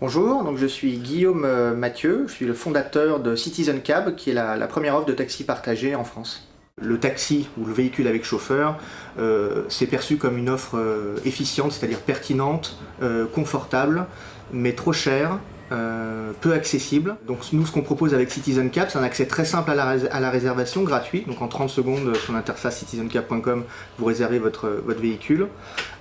Bonjour, donc je suis Guillaume Mathieu, je suis le fondateur de Citizen Cab, qui est la première offre de taxi partagé en France. Le taxi ou le véhicule avec chauffeur, c'est perçu comme une offre efficiente, c'est-à-dire pertinente, confortable, mais trop chère, peu accessible. Donc nous, ce qu'on propose avec Citizen Cab, c'est un accès très simple à la réservation, gratuit. Donc en 30 secondes, sur l'interface citizencab.com, vous réservez votre véhicule.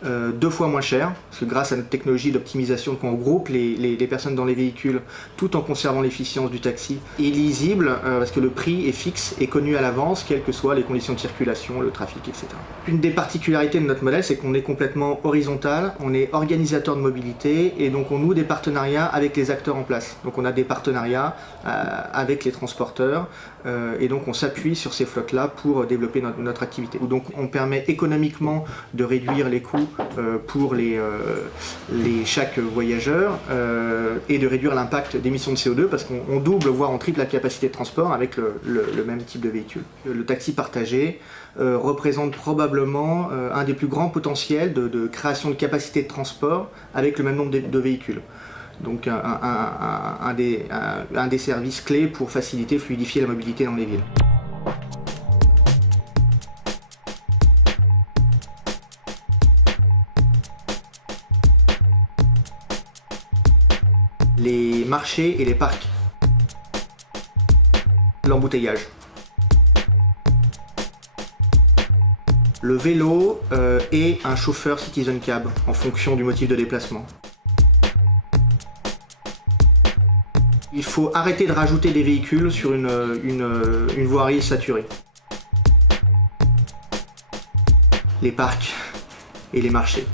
2 fois moins cher, parce que grâce à notre technologie d'optimisation, on groupe les personnes dans les véhicules tout en conservant l'efficience du taxi, et lisible, parce que le prix est fixe et connu à l'avance, quelles que soient les conditions de circulation, le trafic, etc. Une des particularités de notre modèle, c'est qu'on est complètement horizontal, on est organisateur de mobilité, et donc on noue des partenariats avec les acteurs en place. Donc on a des partenariats avec les transporteurs, et donc on s'appuie sur ces flottes-là pour développer notre activité. Donc on permet économiquement de réduire les coûts pour chaque voyageur et de réduire l'impact d'émissions de CO2 parce qu'on double voire on triple la capacité de transport avec le même type de véhicule. Le taxi partagé représente probablement un des plus grands potentiels de création de capacité de transport avec le même nombre de véhicules. Donc un des services clés pour faciliter, fluidifier la mobilité dans les villes. Les marchés et les parcs. L'embouteillage. Le vélo et un chauffeur Citizen Cab en fonction du motif de déplacement. Il faut arrêter de rajouter des véhicules sur une voirie saturée. Les parcs et les marchés.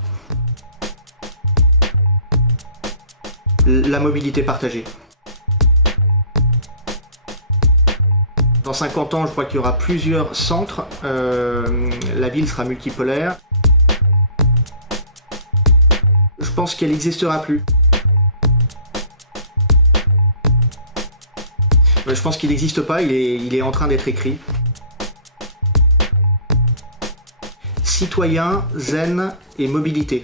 La mobilité partagée. Dans 50 ans, je crois qu'il y aura plusieurs centres. La ville sera multipolaire. Je pense qu'elle n'existera plus. Je pense qu'il n'existe pas, il est en train d'être écrit. Citoyen, zen et mobilité.